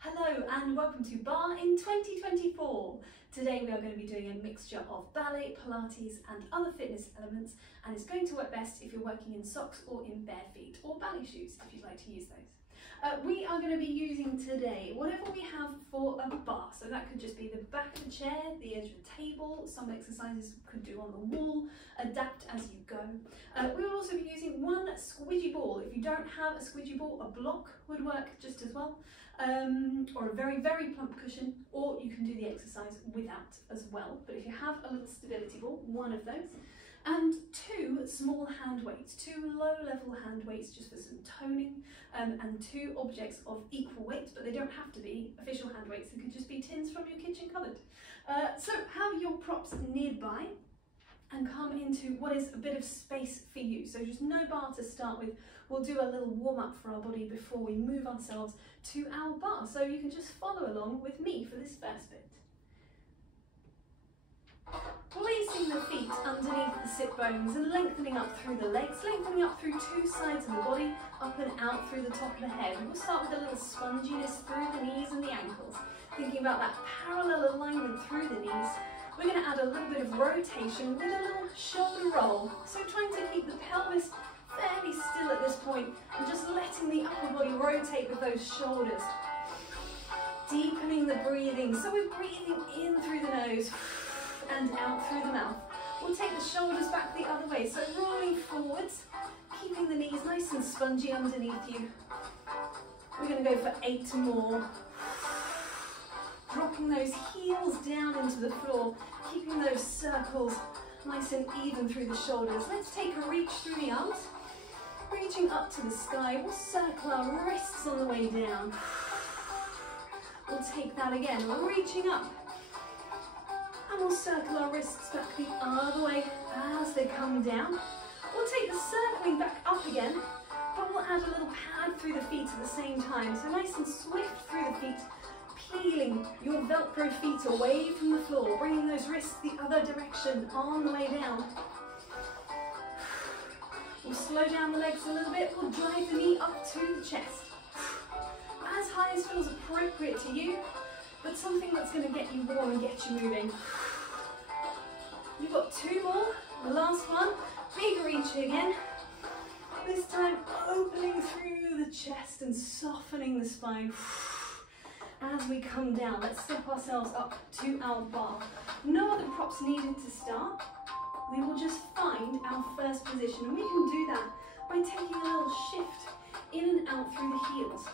Hello and welcome to Barre in 2024. Today we are going to be doing a mixture of ballet, Pilates and other fitness elements, and it's going to work best if you're working in socks or in bare feet or ballet shoes if you'd like to use those. We are going to be using today whatever we have for a bar, so that could just be the back of the chair, the edge of the table, some exercises could do on the wall, adapt as you go. We will also be using one squidgy ball. If you don't have a squidgy ball, a block would work just as well, or a very, very plump cushion, or you can do the exercise without as well. But if you have a little stability ball, one of those, and two small hand weights, two low-level hand weights just for some toning, and two objects of equal weight, but they don't have to be official hand weights, they could just be tins from your kitchen cupboard. So have your props nearby and come into what is a bit of space for you. So just no bar to start with. We'll do a little warm-up for our body before we move ourselves to our bar. So you can just follow along with me for this first bit. Placing the feet underneath the sit bones and lengthening up through the legs, lengthening up through two sides of the body, up and out through the top of the head. We'll start with a little sponginess through the knees and the ankles, thinking about that parallel alignment through the knees. We're going to add a little bit of rotation with a little shoulder roll. So trying to keep the pelvis fairly still at this point and just letting the upper body rotate with those shoulders. Deepening the breathing. So we're breathing in through the nose and out through the mouth. We'll take the shoulders back the other way. So rolling forwards, keeping the knees nice and spongy underneath you. We're going to go for 8 more. Dropping those heels down into the floor, keeping those circles nice and even through the shoulders. Let's take a reach through the arms, reaching up to the sky. We'll circle our wrists on the way down. We'll take that again, reaching up. And we'll circle our wrists back the other way as they come down. We'll take the circling back up again, but we'll add a little pad through the feet at the same time. So nice and swift through the feet, peeling your Velcro feet away from the floor, bringing those wrists the other direction on the way down. We'll slow down the legs a little bit. We'll drive the knee up to the chest. As high as feels appropriate to you, but something that's going to get you warm and get you moving. You've got 2 more, the last one, big reach again. This time opening through the chest and softening the spine. As we come down, let's step ourselves up to our bar. No other props needed to start. We will just find our first position, and we can do that by taking a little shift in and out through the heels.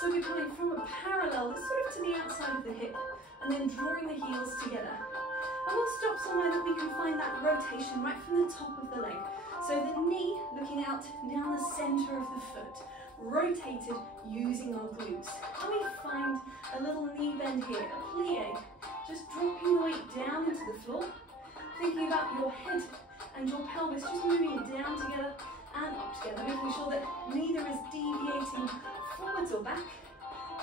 So we're coming from a parallel, sort of to the outside of the hip, and then drawing the heels together. And we'll stop somewhere that we can find that rotation right from the top of the leg. So the knee looking out down the center of the foot, rotated using our glutes. And we find a little knee bend here, a plie, just dropping the weight down into the floor, thinking about your head and your pelvis just moving down together and up together, making sure that neither is deviating forwards or back,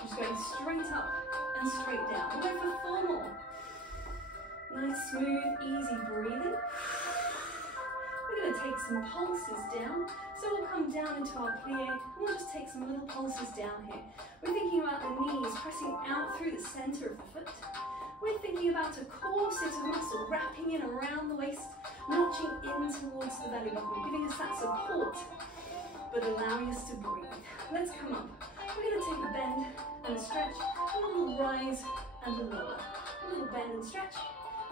just going straight up and straight down. We'll go for 4 more. Nice, smooth, easy breathing. We're going to take some pulses down. So we'll come down into our plie, and we'll just take some little pulses down here. We're thinking about the knees pressing out through the center of the foot. We're thinking about a corset of muscle wrapping in around the waist, notching in towards the belly button, giving us that support, but allowing us to breathe. Let's come up. We're going to take a bend and a stretch, a little rise and a lower. A little bend and stretch.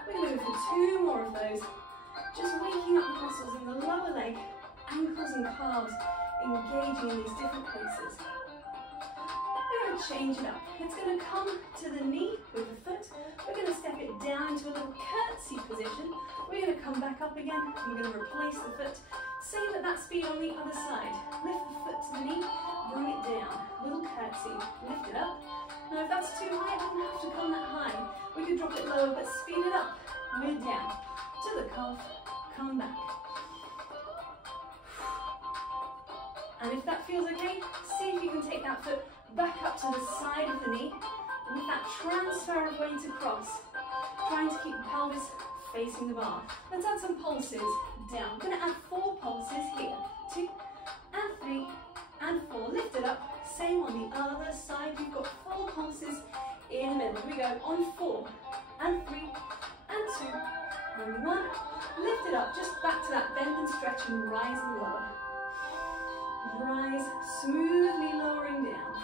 We're going to go for 2 more of those. Just waking up the muscles in the lower leg, ankles and calves, engaging in these different places. We're going to change it up. It's going to come to the knee with the foot. We're going to step it down into a little curtsy position. We're going to come back up again. We're going to replace the foot. Same at that speed on the other side. Lift the foot to the knee, bring it down. Little curtsy, lift it up. Now if that's too high, it doesn't have to come that high. We could drop it lower, but speed it up. We're down to the calf, come back. And if that feels okay, see if you can take that foot back up to the side of the knee with that transfer of weight across, trying to keep the pelvis facing the bar. Let's add some pulses down. I'm going to add 4 pulses here. 2 and 3 and 4. Lift it up, Same on the other side. You've got 4 pulses in the middle. We go on 4 and 3 and 2 and 1. Lift it up, just back to that bend and stretch and rise and lower. Rise, smoothly lowering down.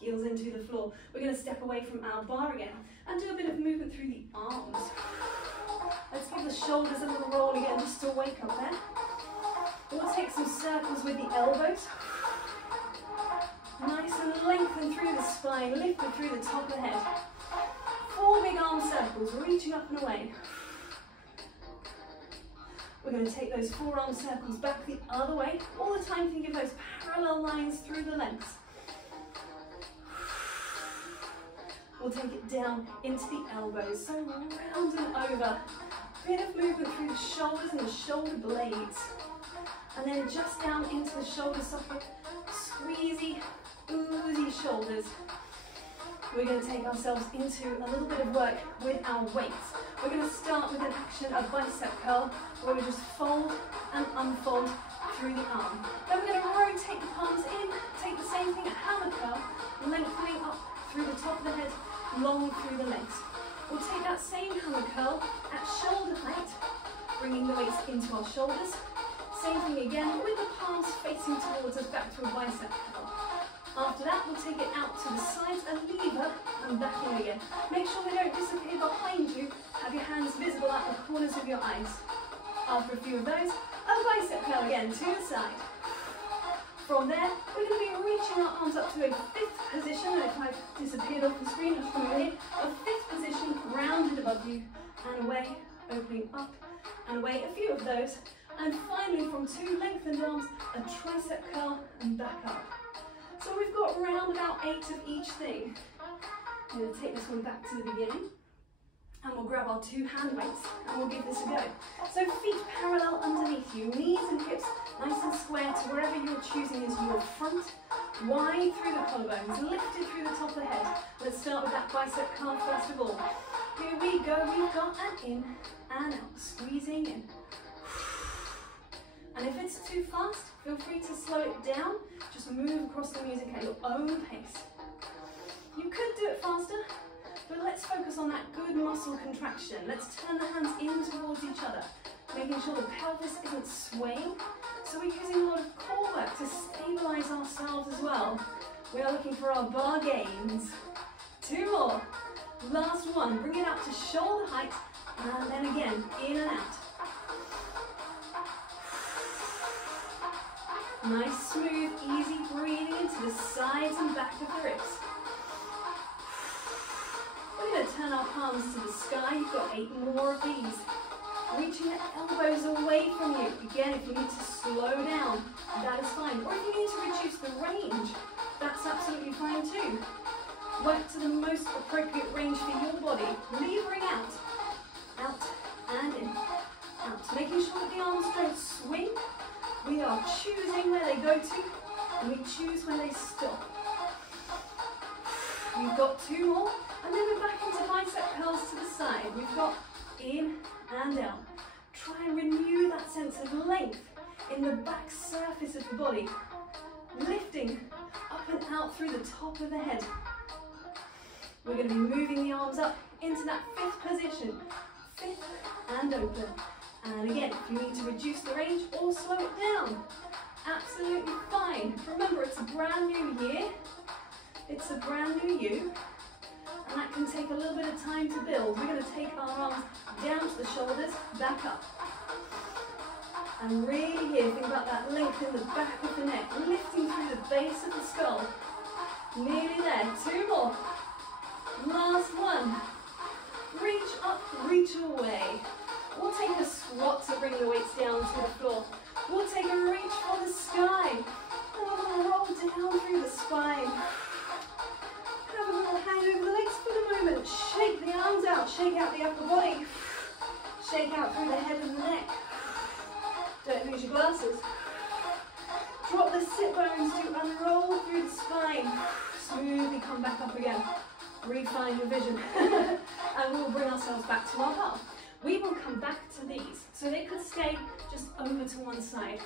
Heels into the floor. We're going to step away from our bar again and do a bit of movement through the arms. Let's give the shoulders a little roll again just to wake up there. We'll take some circles with the elbows. Nice and lengthen through the spine, lifted through the top of the head. 4 big arm circles, reaching up and away. We're going to take those 4 arm circles back the other way. All the time think of those parallel lines through the legs. We'll take it down into the elbows, so round and over. Bit of movement through the shoulders and the shoulder blades. And then just down into the shoulder socket. Squeezy, oozy shoulders. We're going to take ourselves into a little bit of work with our weights. We're going to start with an action of bicep curl, where we just fold and unfold through the arm. Then we're going to rotate the palms in, take the same thing at hammer curl, lengthening up through the top of the head, long through the legs. We'll take that same hammer curl at shoulder height, bringing the weights into our shoulders. Same thing again with the palms facing towards us, back to a bicep curl. After that, we'll take it out to the sides, a lever, and back in again. Make sure they don't disappear behind you. Have your hands visible at the corners of your eyes. After a few of those, a bicep curl again to the side. From there, we're going to be reaching our arms up to a 5th position, and if I've disappeared off the screen, I'll show you here. A 5th position, rounded above you, and away, opening up, and away, a few of those. And finally, from 2 lengthened arms, a tricep curl, and back up. So we've got round about 8 of each thing. I'm going to take this one back to the beginning, and we'll grab our 2 hand weights, and we'll give this a go. So feet parallel underneath you, knees and hips nice and square to wherever you're choosing is your front, wide through the collarbones, lifted through the top of the head. Let's start with that bicep curl first of all. Here we go, we've got an in and out, squeezing in. And if it's too fast, feel free to slow it down. Just move across the music at your own pace. You could do it faster, but let's focus on that good muscle contraction. Let's turn the hands in towards each other, making sure the pelvis isn't swaying. So we're using a lot of core work to stabilize ourselves as well. We are looking for our Barre-Gains. 2 more. Last one. Bring it up to shoulder height, and then again, in and out. Nice, smooth, easy breathing into the sides and back of the ribs. We're going to turn our palms to the sky. You've got 8 more of these. Reaching the elbows away from you. Again, if you need to slow down, that is fine. Or if you need to reduce the range, that's absolutely fine too. Work to the most appropriate range for your body. Levering out, out and in, out. Making sure that the arms don't swing. We are choosing where they go to, and we choose when they stop. We've got 2 more, and then we're back into bicep curls to the side. We've got in and out. Try and renew that sense of length in the back surface of the body. Lifting up and out through the top of the head. We're going to be moving the arms up into that 5th position. 5th and open. And again, if you need to reduce the range or slow it down, absolutely fine. Remember, it's a brand new year. It's a brand new you. And that can take a little bit of time to build. We're going to take our arms down to the shoulders, back up. And really here, think about that length in the back of the neck, lifting through the base of the skull. Nearly there. 2 more. Last one. Reach up, reach away. We'll take a squat to bring the weights down to the floor. We'll take a reach for the sky. And we'll roll down through the spine. Have a little hang over the legs for the moment. Shake the arms out, shake out the upper body. Shake out through the head and the neck. Don't lose your glasses. Drop the sit bones to unroll through the spine. Smoothly come back up again. Refine your vision. And we'll bring ourselves back to our path. We will come back to these, so they could stay just over to one side.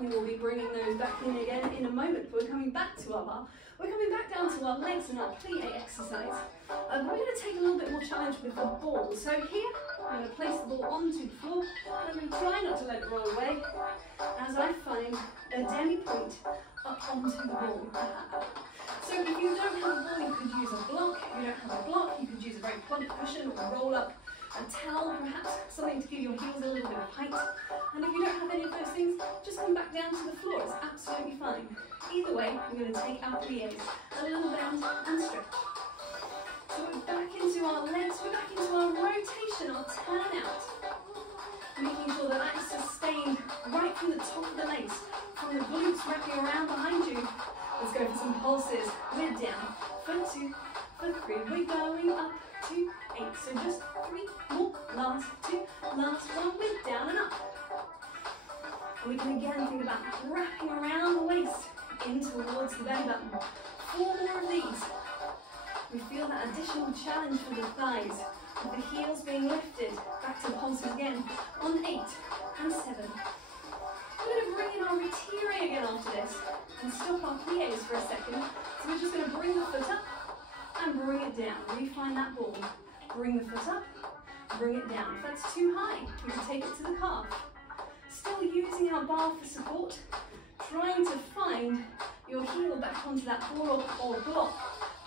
We will be bringing those back in again in a moment. We're coming back to our bar. We're coming back down to our legs and our plie exercise. We're going to take a little bit more challenge with the ball. So here, I'm going to place the ball onto the floor. I'm going to try not to let it roll away as I find a demi-point up onto the ball. So if you don't have a ball, you could use a block. If you don't have a block, you could use a very plump cushion or roll up a towel, perhaps something to give your heels a little bit of height. And if you don't have any of those things, just come back down to the floor. It's absolutely fine. Either way, we're going to take our plies, a little bend and stretch. So we're back into our legs, we're back into our rotation, our turn out. Making sure that that is sustained right from the top of the legs, from the glutes wrapping around behind you. Let's go for some pulses. We're down for 2, for 3. We're going up to 8. So just 3 more. Last 2, last 1. We're down and up. And we can again think about wrapping around the waist in towards the belly button. 4 more of these. We feel that additional challenge for the thighs, with the heels being lifted. Back to pulses again on 8 and 7. We're going to bring in our retire again after this and stop our plies for a second. So we're just going to bring the foot up and bring it down. Refine that ball. Bring the foot up, bring it down. If that's too high, we can take it to the calf. Still using our bar for support, trying to find your heel back onto that ball or block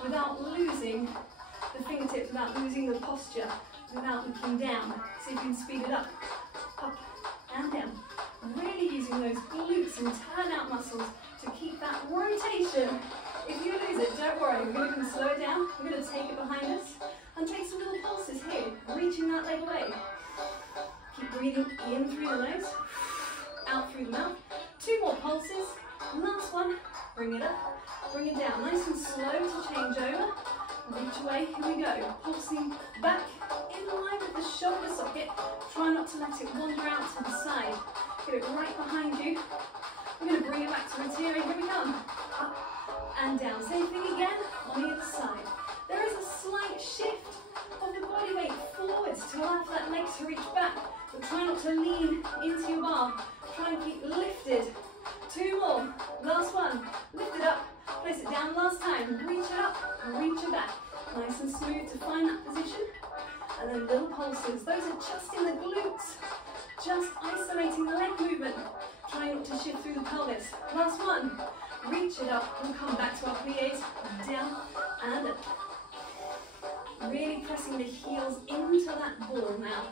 without losing the fingertips, without losing the posture, without looking down. See if you can speed it up and down. Really using those glutes and turn out muscles to keep that rotation. If you lose it, don't worry, we're going to slow it down. We're going to take it behind us and take some little pulses here, reaching that leg away. Keep breathing in through the nose, out through the mouth. 2 more pulses. Last one. Bring it up, bring it down. Nice and slow to change over. Reach away. Here we go. Pulsing back in line with the shoulder socket. Try not to let it wander out to the side. Get it right behind you. We're going to bring it back to retire. Here we come. Up and down. Same thing again on the other side. There is a slight shift of the body weight forwards to allow for that leg to reach back. But try not to lean into your bar. Try and keep lifted. 2 more. Last one. Lift it up. Place it down last time. Reach it up. Reach it back. Nice and smooth to find that position. And then little pulses. Those are just in the glutes. Just isolating the leg movement. Try not to shift through the pelvis. Last one. Reach it up. We'll come back to our plies. Down and up. Really pressing the heels into that ball now.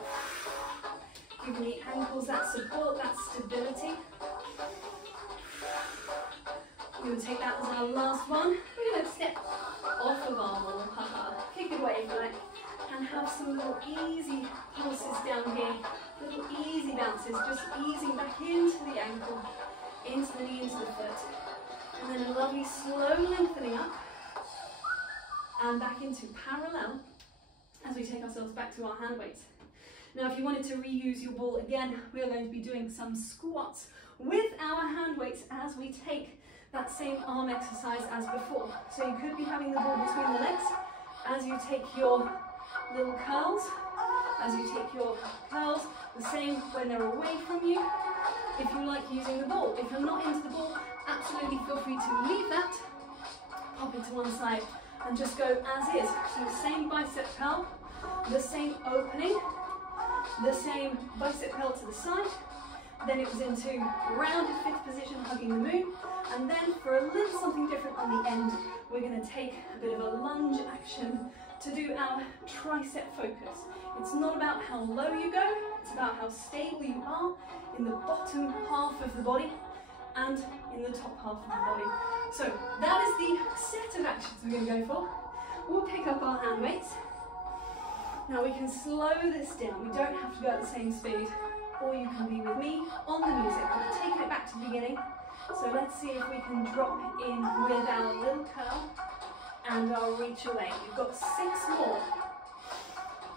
Giving the ankles that support, that stability. We're going to take that as our last one. We're going to step off of our ball. Kick it away if you like. And have some little easy pulses down here. Little easy bounces. Just easing back into the ankle, into the knee, into the foot. And then a lovely slow lengthening up. And back into parallel as we take ourselves back to our hand weights. Now if you wanted to reuse your ball again, we are going to be doing some squats with our hand weights as we take that same arm exercise as before. So you could be having the ball between the legs as you take your little curls, the same when they're away from you, if you like using the ball. If you're not into the ball, absolutely feel free to leave that, pop it to one side, and just go as is. So the same bicep curl, the same opening, the same bicep curl to the side, then it was into rounded 5th position, hugging the moon, and then for a little something different on the end, we're going to take a bit of a lunge action to do our tricep focus. It's not about how low you go, it's about how stable you are in the bottom half of the body and in the top half of the body. So that is the set of actions we're going to go for. We'll pick up our hand weights. Now we can slow this down. We don't have to go at the same speed, or you can be with me on the music. We're taking it back to the beginning. So let's see if we can drop in with our little curl and our reach away. We've got 6 more.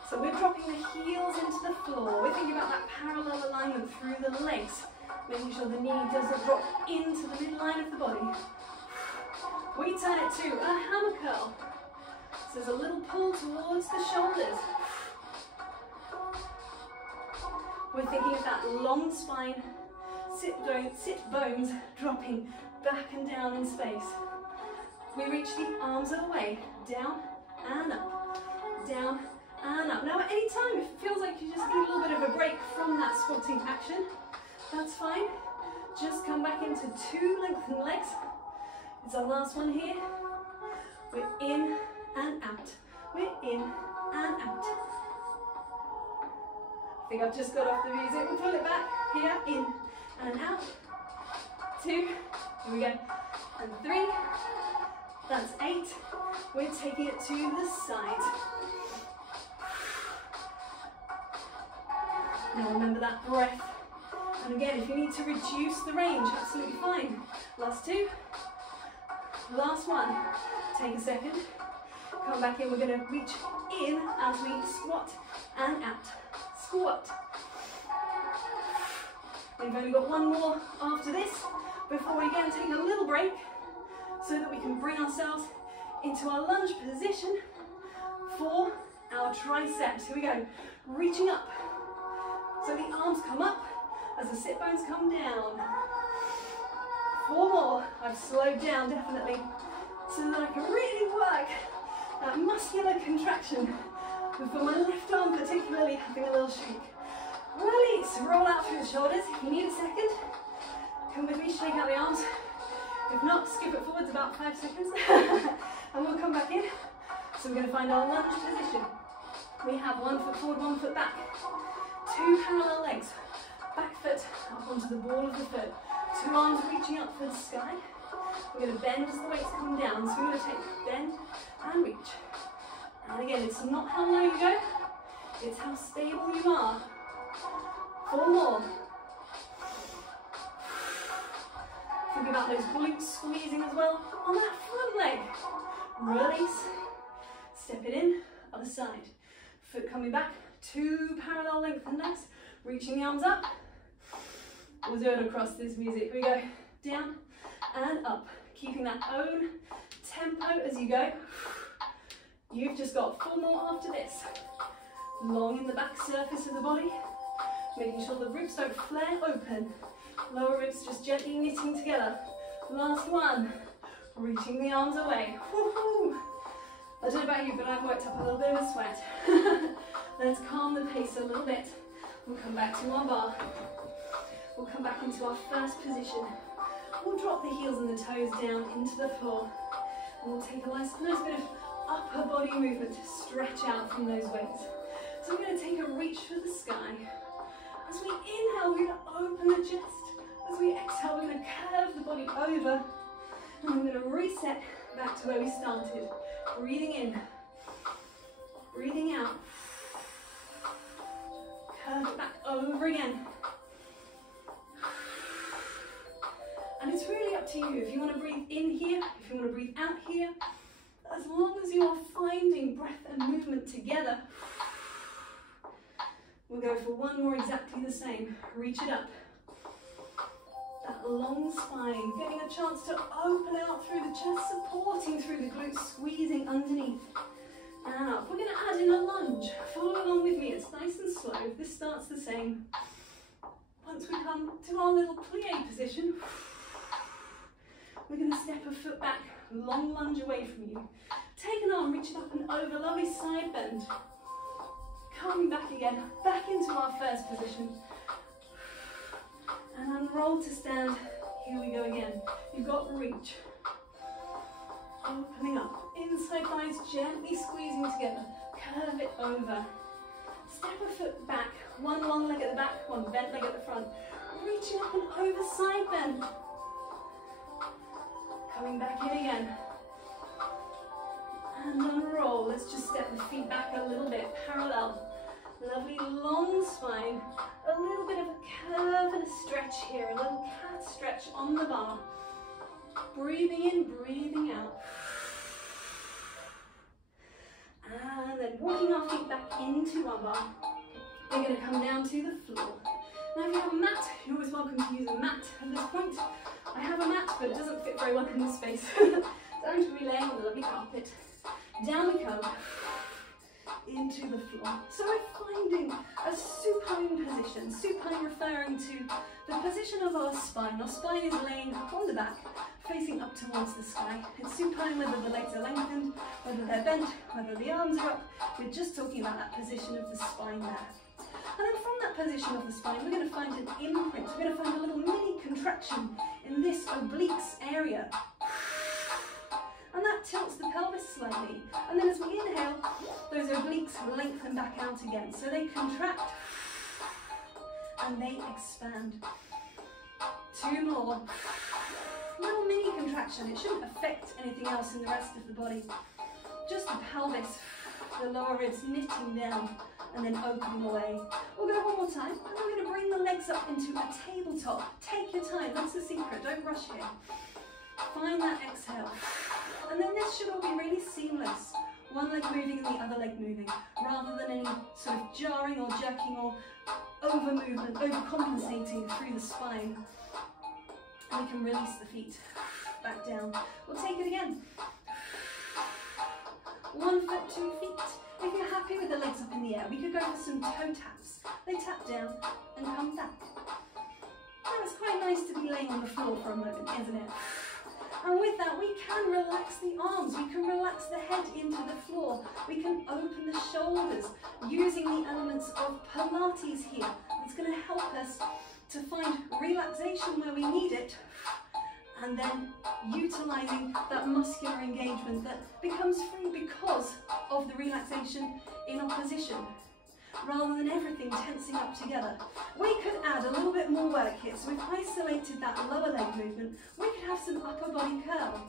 So we're dropping the heels into the floor. We're thinking about that parallel alignment through the legs, making sure the knee doesn't drop into the midline of the body. We turn it to a hammer curl. So there's a little pull towards the shoulders. We're thinking of that long spine, sit bones dropping back and down in space. We reach the arms away, down and up, down and up. Now at any time, if it feels like you just need a little bit of a break from that squatting action, that's fine. Just come back into 2 lengthened legs. It's our last one here. We're in and out. We're in and out. I think I've just got off the music. We'll pull it back. Here, in and out. 2, here we go. And 3, that's 8. We're taking it to the side. Now remember that breath. And again, if you need to reduce the range, absolutely fine. Last 2. Last 1. Take a second. Come back in. We're going to reach in as we squat and out. Squat. We've only got 1 more after this before we again take a little break so that we can bring ourselves into our lunge position for our triceps. Here we go. Reaching up. So the arms come up as the sit bones come down. 4 more. I've slowed down definitely so that I can really work that muscular contraction. And for my left arm particularly, having a little shake. Release, roll out through the shoulders. If you need a second, come with me, shake out the arms. If not, skip it forwards about 5 seconds and we'll come back in. So we're going to find our lunge position. We have 1 foot forward, 1 foot back. 2 parallel legs. Back foot up onto the ball of the foot. 2 arms reaching up for the sky. We're going to bend as the weights come down. So we're going to take bend and reach. And again, it's not how low you go, it's how stable you are. 4 more. Think about those glutes squeezing as well on that front leg. Release. Step it in, other side. Foot coming back, 2 parallel lengthened legs. Reaching the arms up. We'll do it across this music. Here we go. Down and up. Keeping that own tempo as you go. You've just got 4 more after this. Long in the back surface of the body. Making sure the ribs don't flare open. Lower ribs just gently knitting together. Last 1. Reaching the arms away. Woohoo! I don't know about you, but I've worked up a little bit of a sweat. Let's calm the pace a little bit. We'll come back to our bar. We'll come back into our first position. We'll drop the heels and the toes down into the floor. And we'll take a nice bit of upper body movement to stretch out from those weights. So we're going to take a reach for the sky. As we inhale, we're going to open the chest. As we exhale, we're going to curve the body over. And we're going to reset back to where we started. Breathing in. Breathing out. Curve it back over again. And it's really up to you. If you want to breathe in here, if you want to breathe out here, as long as you are finding breath and movement together. We'll go for 1 more exactly the same. Reach it up. That long spine, getting a chance to open out through the chest, supporting through the glutes, squeezing underneath. And up. We're going to add in a lunge. Follow along with me. It's nice and slow. This starts the same. Once we come to our little plie position, we're going to step a foot back, long lunge away from you. Take an arm, reach it up and over, lovely side bend. Coming back again, back into our first position. And unroll to stand. Here we go again. You've got reach. Opening up. Inside thighs gently squeezing together. Curve it over. Step a foot back. 1 long leg at the back, 1 bent leg at the front. Reaching up and over, side bend. Coming back in again. And unroll. Let's just step the feet back a little bit, parallel. Lovely long spine. A little bit of a curve and a stretch here. A little cat stretch on the bar. Breathing in, breathing out. And then walking our feet back into our bar. We're going to come down to the floor. Now if you have a mat, you're always welcome to use a mat at this point. I have a mat, but it doesn't fit very well in this space. So I'm going to be laying on the lovely carpet. Down we come. into the floor. So we're finding a supine position. Supine referring to the position of our spine. Our spine is laying on the back, facing up towards the sky. It's supine whether the legs are lengthened, whether they're bent, whether the arms are up. We're just talking about that position of the spine there. And then from that position of the spine, we're going to find an imprint. We're going to find a little mini contraction in this obliques area. And that tilts the pelvis slightly. And then as we inhale, those obliques lengthen back out again. So they contract and they expand. 2 more. Little mini contraction. It shouldn't affect anything else in the rest of the body. Just the pelvis, the lower ribs knitting down and then opening away. We'll go one more time. And we're going to bring the legs up into a tabletop. Take your time. That's the secret. Don't rush here. Find that exhale. And then this should all be really seamless. One leg moving and the other leg moving, rather than any sort of jarring or jerking or over movement, overcompensating through the spine. And we can release the feet back down. We'll take it again. 1 foot, 2 feet. If you're happy with the legs up in the air, we could go for some toe taps. They tap down and come back. Now it's quite nice to be laying on the floor for a moment, isn't it? And with that, we can relax the arms, we can relax the head into the floor, we can open the shoulders using the elements of Pilates here. It's going to help us to find relaxation where we need it, and then utilising that muscular engagement that becomes free because of the relaxation in our position, rather than everything tensing up together. We could add a little bit more work here. So we've isolated that lower leg movement. We could have some upper body curl.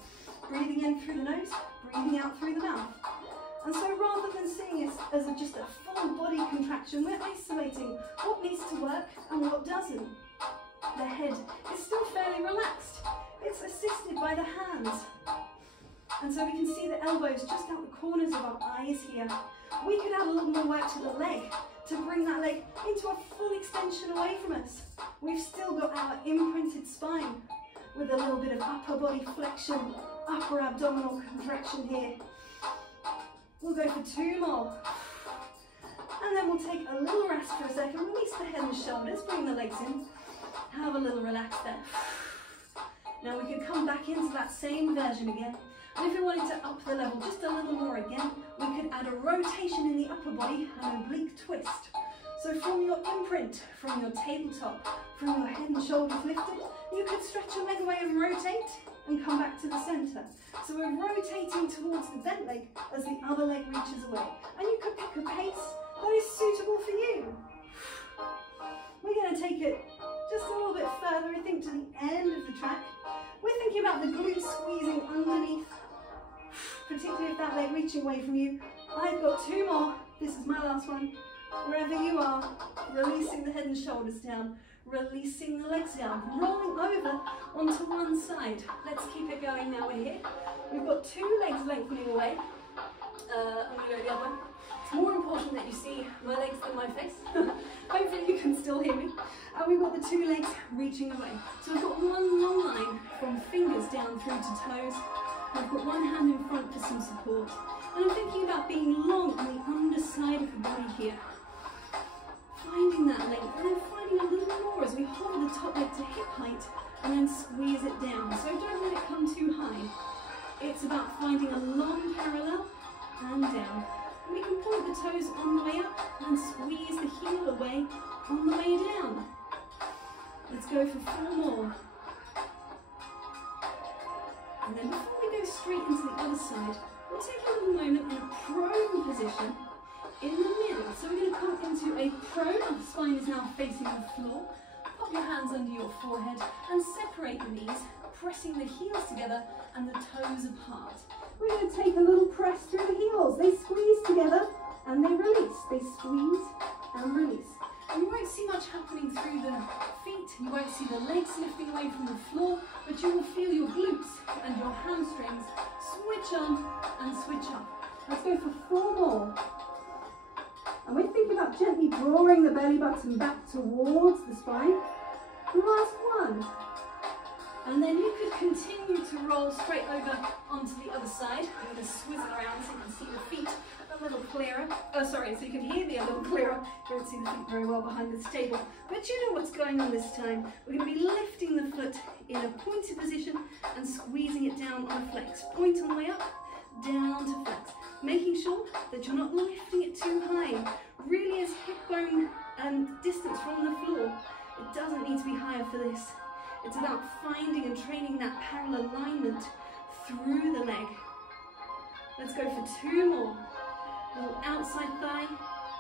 Breathing in through the nose, breathing out through the mouth. And so rather than seeing it as just a full body contraction, we're isolating what needs to work and what doesn't. The head is still fairly relaxed. It's assisted by the hands. And so we can see the elbows just out the corners of our eyes here. We could add a little more work to the leg to bring that leg into a full extension away from us. We've still got our imprinted spine with a little bit of upper body flexion, upper abdominal contraction here. We'll go for 2 more. And then we'll take a little rest for a second, release the head and shoulders, bring the legs in, have a little relax there. Now we can come back into that same version again. And if we wanted to up the level just a little more again, we could add a rotation in the upper body and an oblique twist. So from your imprint, from your tabletop, from your head and shoulders lifted, you could stretch your leg away and rotate and come back to the centre. So we're rotating towards the bent leg as the other leg reaches away. And you could pick a pace that is suitable for you. We're going to take it just a little bit further, I think, to the end of the track. We're thinking about the glutes squeezing underneath, particularly if that leg reaching away from you. I've got 2 more. This is my last one. Wherever you are, releasing the head and shoulders down, releasing the legs down, rolling over onto one side. Let's keep it going now we're here. We've got 2 legs lengthening away. I'm going to go the other one. It's more important that you see my legs than my face. Hopefully you can still hear me. And we've got the 2 legs reaching away. So we've got one long line from fingers down through to toes. I've got one hand in front for some support. And I'm thinking about being long on the underside of the body here. Finding that length and then finding a little more as we hold the top leg to hip height and then squeeze it down. So don't let it come too high. It's about finding a long parallel and down. And we can point the toes on the way up and squeeze the heel away on the way down. Let's go for 4 more. And then before we go straight into the other side, we'll take a little moment in a prone position in the middle. So we're going to come into a prone. Our spine is now facing the floor. Pop your hands under your forehead and separate the knees, pressing the heels together and the toes apart. We're going to take a little press through the heels. They squeeze together and they release. They squeeze and release. And you won't see much happening through the feet. You won't see the legs lifting away from the floor, but you will feel your glutes and your hamstrings switch on and switch off. Let's go for 4 more. And we're thinking about gently drawing the belly button back towards the spine. Last one. And then you could continue to roll straight over onto the other side. I'm going to swizzle around so you can see the feet a little clearer. Oh, sorry, so you can hear me a little clearer. You don't see the feet very well behind this table. But you know what's going on this time. We're going to be lifting the foot in a pointed position and squeezing it down on a flex. Point on the way up, down to flex. Making sure that you're not lifting it too high. Really is hip bone distance from the floor. It doesn't need to be higher for this. It's about finding and training that parallel alignment through the leg. Let's go for 2 more. Little outside thigh,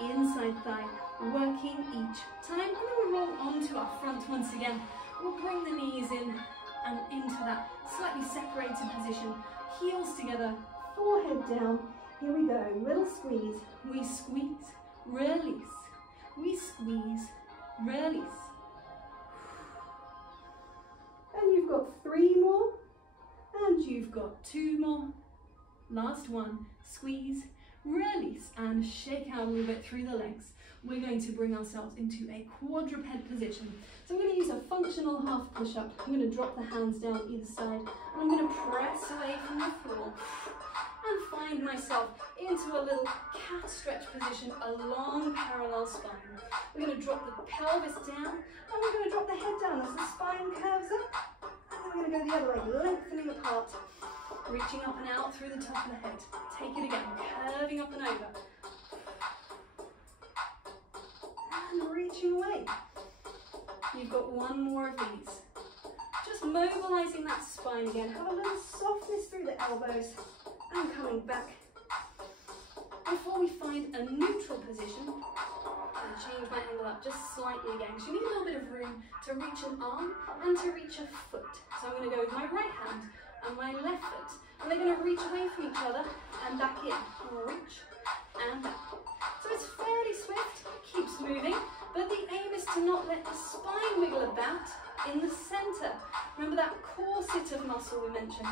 inside thigh, working each time. And then we'll roll onto our front once again. We'll bring the knees in and into that slightly separated position. Heels together, forehead down. Here we go, little squeeze. We squeeze, release. We squeeze, release. And you've got 3 more, and you've got 2 more. Last one, squeeze, release, and shake out a little bit through the legs. We're going to bring ourselves into a quadruped position. So I'm going to use a functional half push-up. I'm going to drop the hands down either side, and I'm going to press away from the floor and find myself into a little cat stretch position along parallel spine. We're going to drop the pelvis down, and we're going to drop the head down as the spine curves up. And then we're going to go the other way, lengthening apart, reaching up and out through the top of the head. Take it again, curving up and over. And reaching away. You've got 1 more of these. Just mobilizing that spine again. Have a little softness through the elbows and coming back. Before we find a neutral position, I'm going to change my angle up just slightly again. So you need a little bit of room to reach an arm and to reach a foot. So I'm going to go with my right hand and my left foot. And they're going to reach away from each other and back in. Reach and back. So it's fairly swift, keeps moving, but the aim is to not let the spine wiggle about in the center. Remember that corset of muscle we mentioned?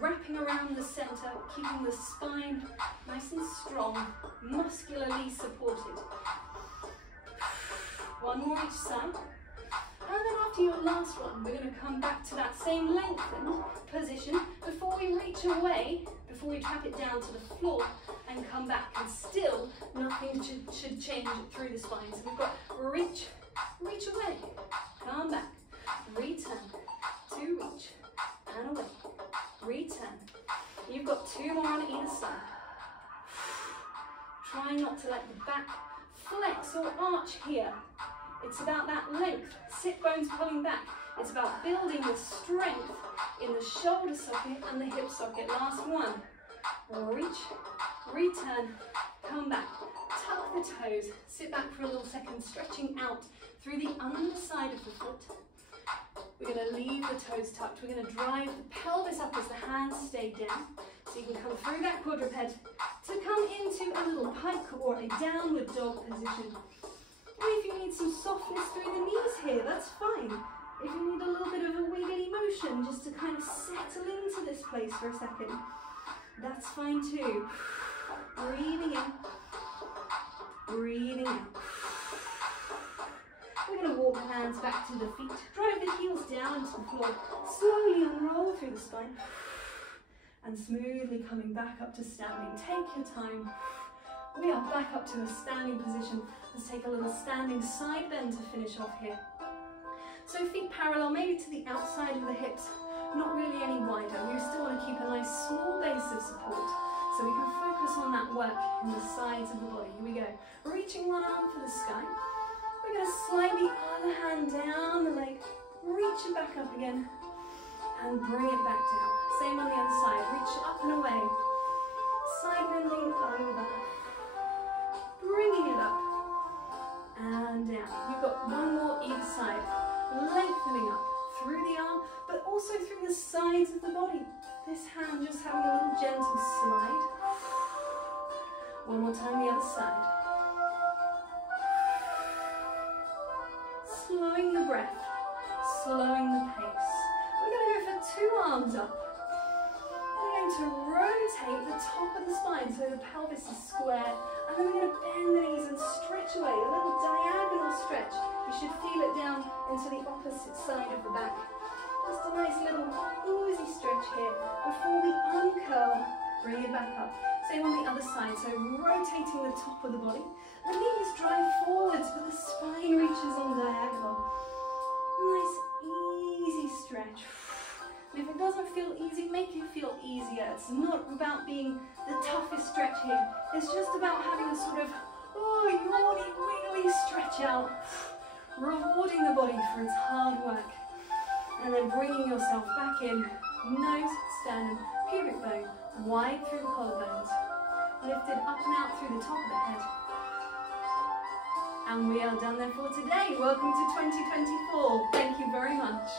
Wrapping around the center, keeping the spine nice and strong, muscularly supported. 1 more each side. And then after your last one, we're going to come back to that same lengthened position before we reach away, before we trap it down to the floor and come back, and still nothing should change through the spine. So we've got reach, reach away, come back, return, to reach, and away, return. You've got 2 more on either side. Try not to let the back flex or arch here. It's about that length, sit bones pulling back. It's about building the strength in the shoulder socket and the hip socket. Last one. Reach, return, come back. Tuck the toes. Sit back for a little second, stretching out through the underside of the foot. We're going to leave the toes tucked. We're going to drive the pelvis up as the hands stay down. So you can come through that quadruped to come into a little pike or a downward dog position. And if you need some softness through the knees here, that's fine. If you need a little bit of a wiggly motion just to kind of settle into this place for a second, that's fine too. Breathing in, breathing out. We're going to walk the hands back to the feet, drive the heels down into the floor, slowly unroll through the spine, and smoothly coming back up to standing. Take your time. We are back up to a standing position. Let's take a little standing side bend to finish off here. So feet parallel, maybe to the outside of the hips, not really any wider. We still want to keep a nice small base of support so we can focus on that work in the sides of the body. Here we go. Reaching one arm for the sky. We're going to slide the other hand down the leg, reach it back up again, and bring it back down. Same on the other side. Reach up and away. Side bending over. Bringing it up and down. You've got 1 more either side. Lengthening up through the arm, but also through the sides of the body. This hand just having a little gentle slide. 1 more time the other side. Slowing the breath, slowing the pace. We're going to go for 2 arms up. We're going to rotate the top of the spine so the pelvis is square, and then we're going to bend the knees and stretch away, a little diagonal stretch. You should feel it down into the opposite side of the back. Just a nice little easy stretch here before we uncurl, bring it back up. Same on the other side, so rotating the top of the body. The knees drive forwards, but the spine reaches on diagonal. A nice easy stretch. And if it doesn't feel easy, make it feel easier. It's not about being the toughest stretch here. It's just about having a sort of, oh, yawny, wiggly stretch out. Rewarding the body for its hard work. And then bringing yourself back in. Nose, sternum, pubic bone, wide through the collarbones. Lifted up and out through the top of the head. And we are done there for today. Welcome to 2024. Thank you very much.